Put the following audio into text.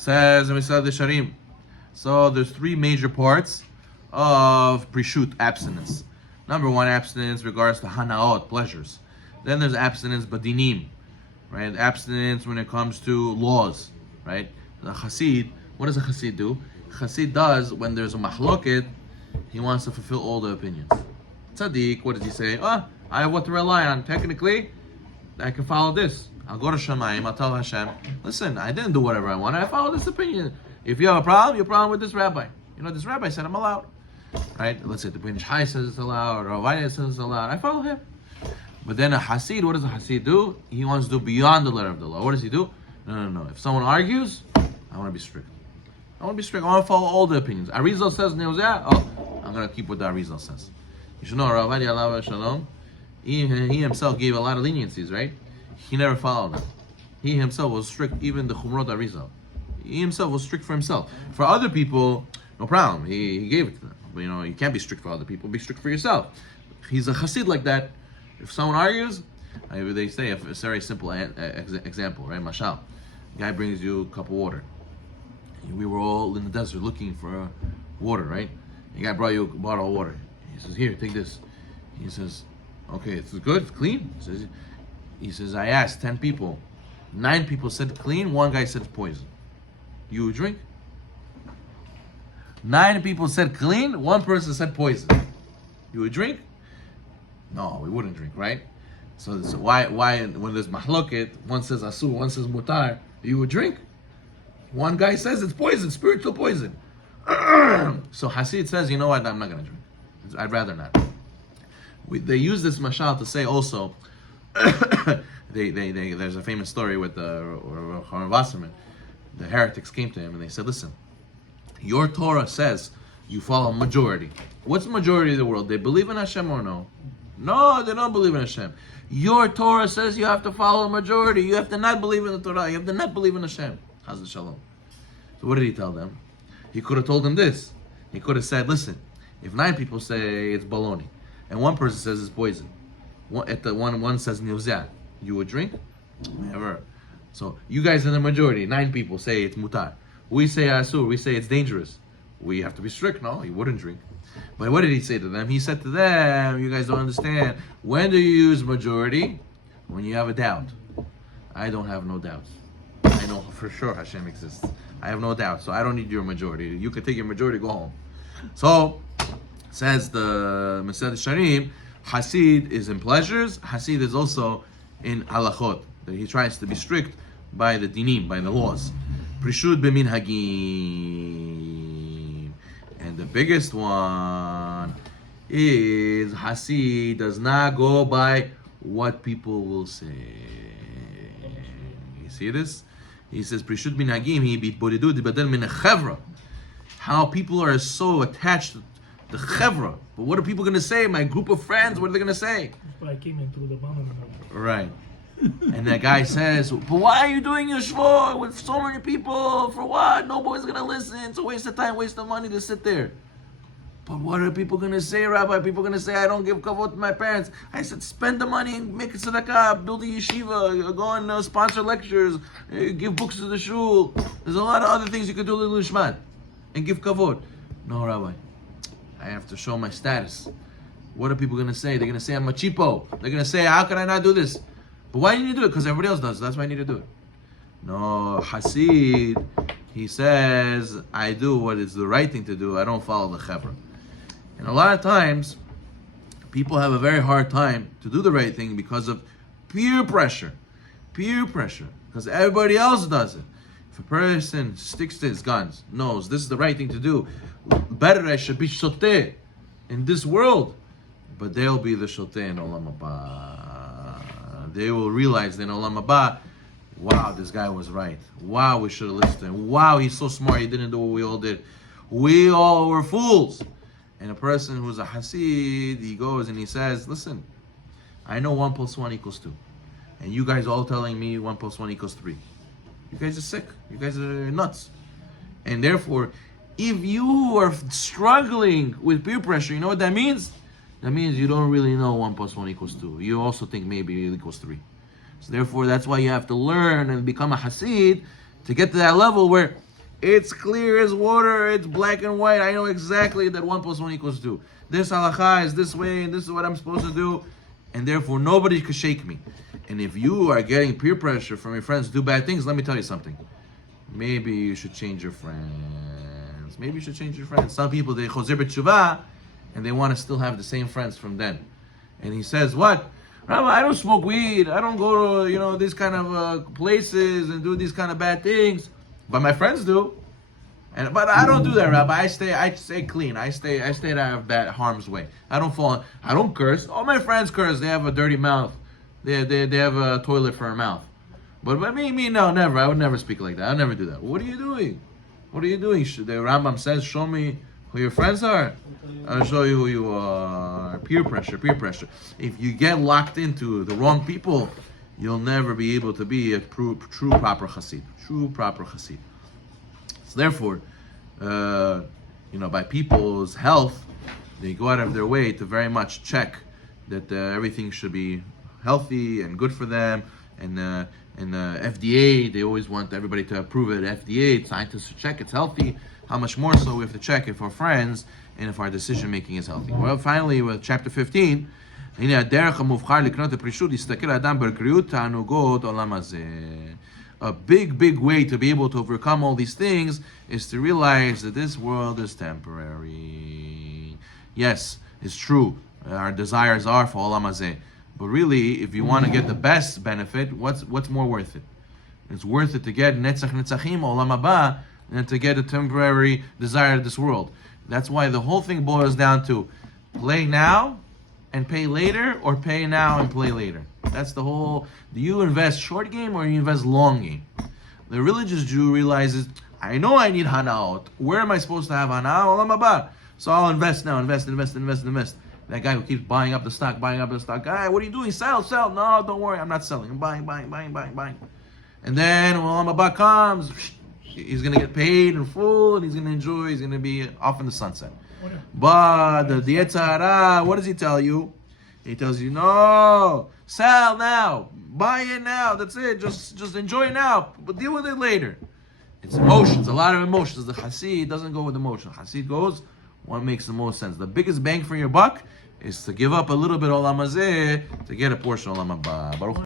Says Mesad Sharim. So there's three major parts of prishut, abstinence. Number one, abstinence regards to hanaot, pleasures. Then there's abstinence badinim, right? Abstinence when it comes to laws, right? The Hasid, what does a Hasid do? Hasid does, when there's a mahloket, he wants to fulfill all the opinions. Tzaddik, what does he say? I have what to rely on. Technically, I can follow this. I'll go to Shamayim, I'll tell Hashem, listen, I didn't do whatever I wanted, I follow this opinion. If you have a problem, you have a problem with this rabbi. You know, this rabbi said I'm allowed. Right? Let's say the Ben Shai says it's allowed, or Avaya says it's allowed. I follow him. But then a Hasid, what does a Hasid do? He wants to do beyond the letter of the law. What does he do? No. If someone argues, I want to be strict. I want to follow all the opinions. Arizal says Neuzah, I'm going to keep what the Arizal says. You should know, Ravadi Allah Shalom, he himself gave a lot of leniencies, right? He never followed them. He himself was strict, even the Chumrot Arizal. He himself was strict for himself. For other people, no problem. He gave it to them. But, you can't be strict for other people. Be strict for yourself. He's a chassid like that. If someone argues, they say, it's a very simple example, right? Mashal. Guy brings you a cup of water. We were all in the desert looking for water, right? The guy brought you a bottle of water. He says, here, take this. He says, okay, it's good, it's clean. He says, I asked 10 people. 9 people said clean, 1 guy said poison. You would drink? 9 people said clean, 1 person said poison. You would drink? No, we wouldn't drink, right? So why when there's mahloket, one says asur, one says mutar, you would drink? 1 guy says it's poison, spiritual poison. So Hasid says, you know what, I'm not going to drink. I'd rather not. They use this mashal to say also, there's a famous story with the Chaim Wasserman. The heretics came to him and they said, listen, your Torah says you follow majority. What's the majority of the world? They believe in Hashem or no? No, they don't believe in Hashem. Your Torah says you have to follow a majority. You have to not believe in the Torah. You have to not believe in Hashem. How's the shalom? So what did he tell them? He could have told them this. He could have said, listen, if 9 people say it's baloney, and 1 person says it's poison, one says Neuzah, you would drink? Never. So you guys are the majority. 9 people say it's mutar. We say asur. We say it's dangerous. We have to be strict. No, he wouldn't drink. But what did he say to them? He said to them, you guys don't understand. When do you use majority? When you have a doubt. I don't have no doubts. I know for sure Hashem exists. I have no doubt. So I don't need your majority. You can take your majority, go home. So, says the Mesad Sharim, Hasid is in pleasures. Hasid is also in halachot. That he tries to be strict by the dinim, by the laws. Prishut b'minhagim. And the biggest one is Hasid does not go by what people will say. You see this? He says, Prishut b'minhagim, he bitbodidu dibadel min chevra. How people are so attached to the chevra. But what are people going to say? My group of friends, what are they going to say? I came in through the bottom. Right. And that guy says, but why are you doing your shvur with so many people? For what? Nobody's going to listen. It's a waste of time, waste of money to sit there. But what are people going to say, Rabbi? People are going to say, I don't give kavod to my parents. I said, spend the money and make a tzedakah, build a yeshiva, go and sponsor lectures, give books to the shul. There's a lot of other things you could do, little ishmat, and give kavod. No, Rabbi. I have to show my status. What are people going to say? They're going to say, I'm a cheapo. They're going to say, how can I not do this? But why do you need to do it? Because everybody else does. That's why I need to do it. No, Hasid, he says, I do what is the right thing to do. I don't follow the chevra. And a lot of times, people have a very hard time to do the right thing because of peer pressure. Peer pressure. Because everybody else does it. If a person sticks to his guns, knows this is the right thing to do, better I should be shoteh in this world. But they'll be the shoteh in Olam Haba. They will realize in Olam Haba, wow, this guy was right. Wow, we should have listened to him. Wow, he's so smart, he didn't do what we all did. We all were fools. And a person who's a Hasid, he goes and he says, listen, I know 1 + 1 = 2. And you guys all telling me 1 + 1 = 3. You guys are sick. You guys are nuts. And therefore, if you are struggling with peer pressure, you know what that means? That means you don't really know 1 + 1 = 2. You also think maybe it equals 3. So therefore, that's why you have to learn and become a Hasid to get to that level where It's clear as water. It's black and white. I know exactly that 1 + 1 = 2. This halakha is this way, and this is what I'm supposed to do, and therefore nobody can shake me. And if you are getting peer pressure from your friends to do bad things, let me tell you something. Maybe you should change your friends. Maybe you should change your friends. Some people, they chozer b'tshuva, and they want to still have the same friends from then. And he says, what? Rabbi, I don't smoke weed. I don't go to, these kind of places and do these kind of bad things. But my friends do. But I don't do that, Rabbi. I stay clean. I stay out of that harm's way. I don't curse. All my friends curse. They have a dirty mouth. They have a toilet for a mouth. But me, no, never. I would never speak like that. I'll never do that. What are you doing? What are you doing? The Rambam says, show me who your friends are. I'll show you who you are. Peer pressure. If you get locked into the wrong people, you'll never be able to be a true proper chassid. So therefore, by people's health, they go out of their way to very much check that everything should be healthy and good for them. And FDA, they always want everybody to approve it. FDA, scientists to check it's healthy. How much more so we have to check if our friends and if our decision making is healthy. Well, finally, with chapter 15, a big way to be able to overcome all these things is to realize that this world is temporary. Yes, it's true. Our desires are for olam hazeh. But really, if you want to get the best benefit, what's more worth it? It's worth it to get netzach netzachim olam haba than to get a temporary desire of this world. That's why the whole thing boils down to play now and pay later, or pay now and play later. That's the whole. Do you invest short game or you invest long game? The religious Jew realizes, I know I need hanaot. Where am I supposed to have hana? Olam haba. So I'll invest now, invest. That guy who keeps buying up the stock. Guy, what are you doing? Sell. No, don't worry, I'm not selling. I'm buying. And then when Olam haba comes, he's going to get paid in full, and he's going to enjoy. He's going to be off in the sunset. But the Yetzer Hara, what does he tell you? He tells you, no, sell now, buy it now. That's it. Just enjoy it now, but deal with it later. It's emotions, a lot of emotions. The Hasid doesn't go with emotion. Hasid goes what makes the most sense. The biggest bang for your buck is to give up a little bit olam hazeh to get a portion of olam haba. Baruch